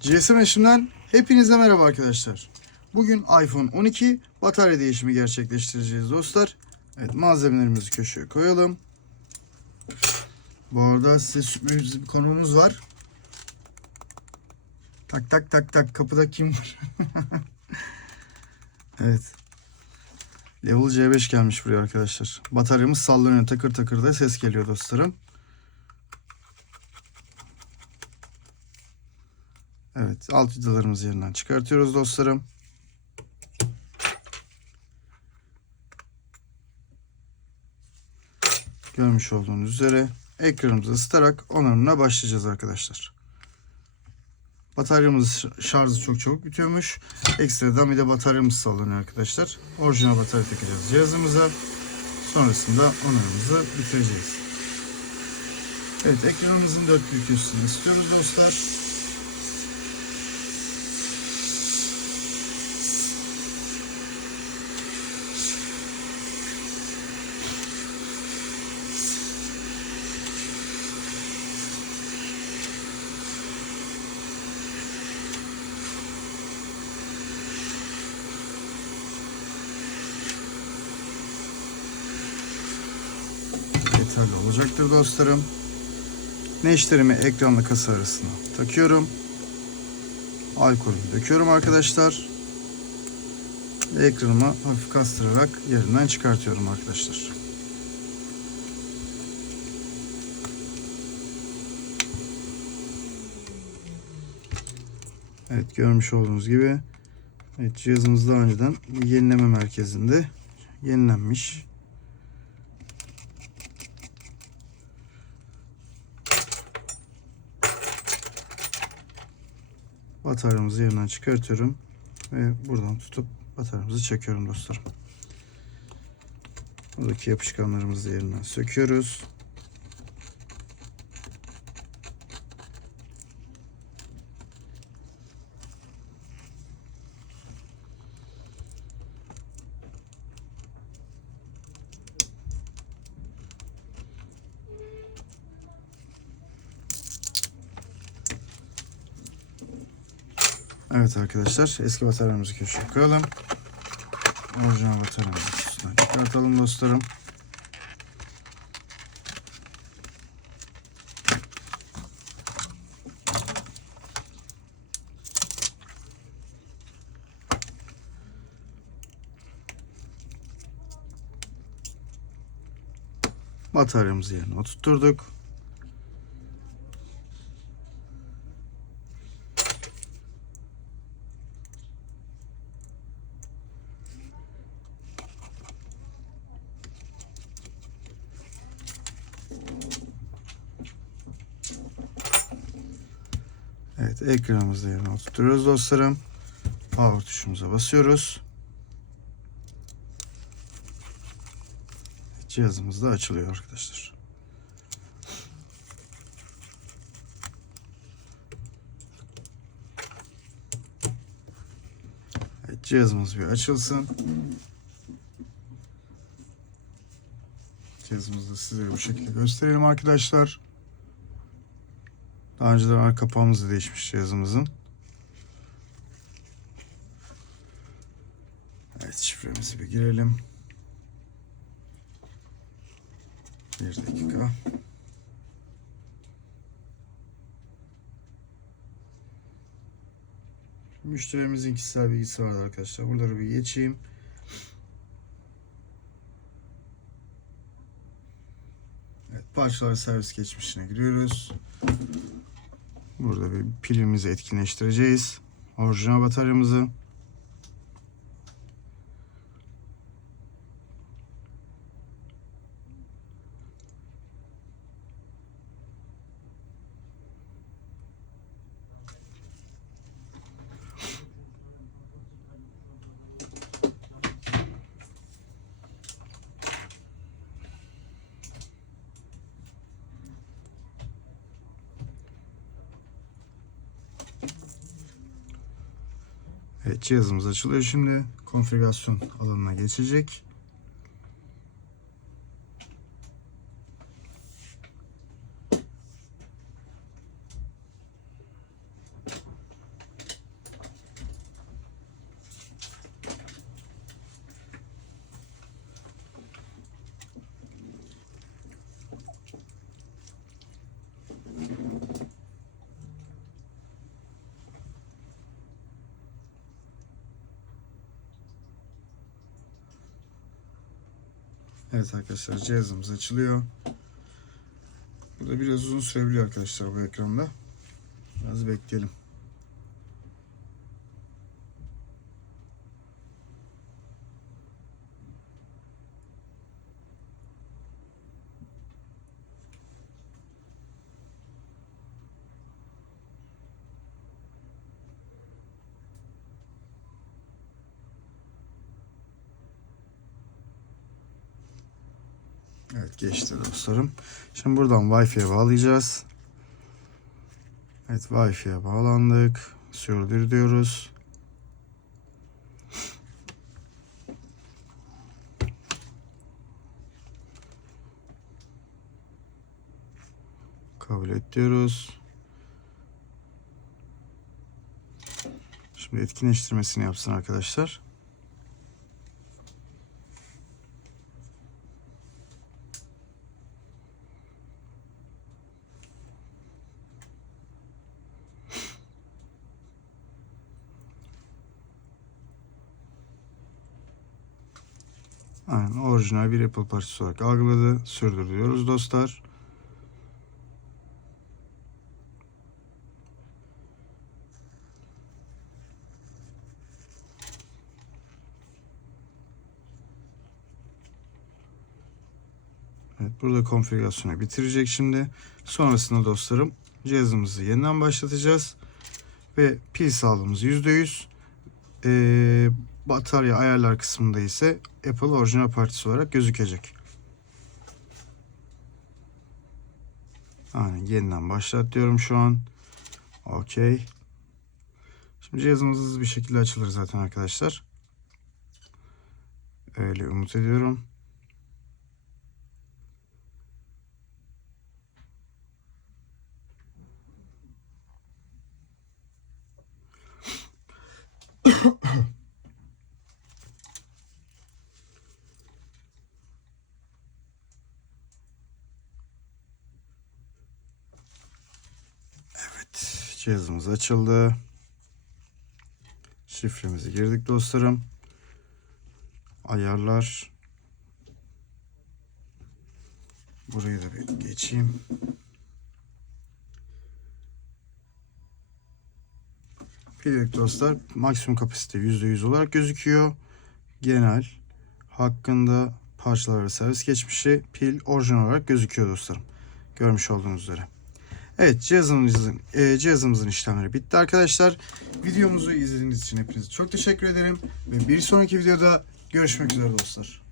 GSM Eşim'den hepinize merhaba arkadaşlar. Bugün iPhone 12 batarya değişimi gerçekleştireceğiz dostlar. Evet malzemelerimizi köşeye koyalım. Bu arada size sürpriz bir konumuz var. Tak tak tak tak kapıda kim var? evet. Level C5 gelmiş buraya arkadaşlar. Bataryamız sallanıyor takır takır da ses geliyor dostlarım. Evet alt vidalarımızı yerinden çıkartıyoruz dostlarım. Görmüş olduğunuz üzere ekranımızı ısıtarak onarımına başlayacağız arkadaşlar. Bataryamız şarjı çok çabuk bitiyormuş. Ekstradan bir de bataryamız sallanıyor arkadaşlar. Orijinal batarya takacağız cihazımıza. Sonrasında onarımızı bitireceğiz. Evet ekranımızın dört büyük üstünü istiyoruz dostlar. Yeterli olacaktır dostlarım. Neşterimi ekranla kasa arasına takıyorum. Alkolümü döküyorum arkadaşlar. Ve ekranımı hafif kastırarak yerinden çıkartıyorum arkadaşlar. Evet görmüş olduğunuz gibi evet, cihazımız daha önceden yenileme merkezinde yenilenmiş. Bataryamızı yerinden çıkartıyorum ve buradan tutup bataryamızı çekiyorum dostlarım. Buradaki yapışkanlarımızı yerinden söküyoruz. Evet arkadaşlar eski bataryamızı köşeye koyalım. Orijinal bataryamızı çıkartalım dostlarım. Bataryamızı yerine oturtturduk. Evet ekranımızı yerine oturtuyoruz dostlarım. Power tuşumuza basıyoruz. Cihazımız da açılıyor arkadaşlar. Evet, cihazımız bir açılsın. Cihazımızı size bu şekilde gösterelim arkadaşlar. Daha önceden arka kapağımız da değişmiş cihazımızın. Evet şifremizi bir girelim. Bir dakika. Müşterimizin kişisel bilgisi vardı arkadaşlar. Buraları bir geçeyim. Evet, parçalar servis geçmişine giriyoruz. Burada bir pilimizi etkinleştireceğiz. Orijinal bataryamızı. Evet cihazımız açılıyor şimdi. Konfigürasyon alanına geçecek. Evet arkadaşlar cihazımız açılıyor. Bu da biraz uzun sürebiliyor arkadaşlar bu ekranda. Biraz bekleyelim. Evet geçti dostlarım. Şimdi buradan Wi-Fi'ye bağlayacağız. Evet Wi-Fi'ye bağlandık. Sürdür diyoruz. Kabul et diyoruz. Şimdi etkinleştirmesini yapsın arkadaşlar. Aynen orijinal bir Apple parçası olarak algıladı. Sürdür diyoruz dostlar. Evet burada konfigürasyonu bitirecek şimdi. Sonrasında dostlarım cihazımızı yeniden başlatacağız. Ve pil sağlığımız %100. Ee, batarya ayarlar kısmında ise Apple orijinal partisi olarak gözükecek. Aynen yeniden başlat diyorum şu an. Okey. Şimdi cihazımız hızlı bir şekilde açılır zaten arkadaşlar. Öyle umut ediyorum. Evet, cihazımız açıldı. Şifremizi girdik dostlarım. Ayarlar. Burayı da bir geçeyim. Pil dostlar maksimum kapasite %100 olarak gözüküyor. Genel hakkında parçalar servis geçmişi pil orijinal olarak gözüküyor dostlarım. Görmüş olduğunuz üzere. Evet cihazımızın e, cihazımızın işlemleri bitti arkadaşlar. Videomuzu izlediğiniz için hepinize çok teşekkür ederim ve bir sonraki videoda görüşmek üzere dostlar.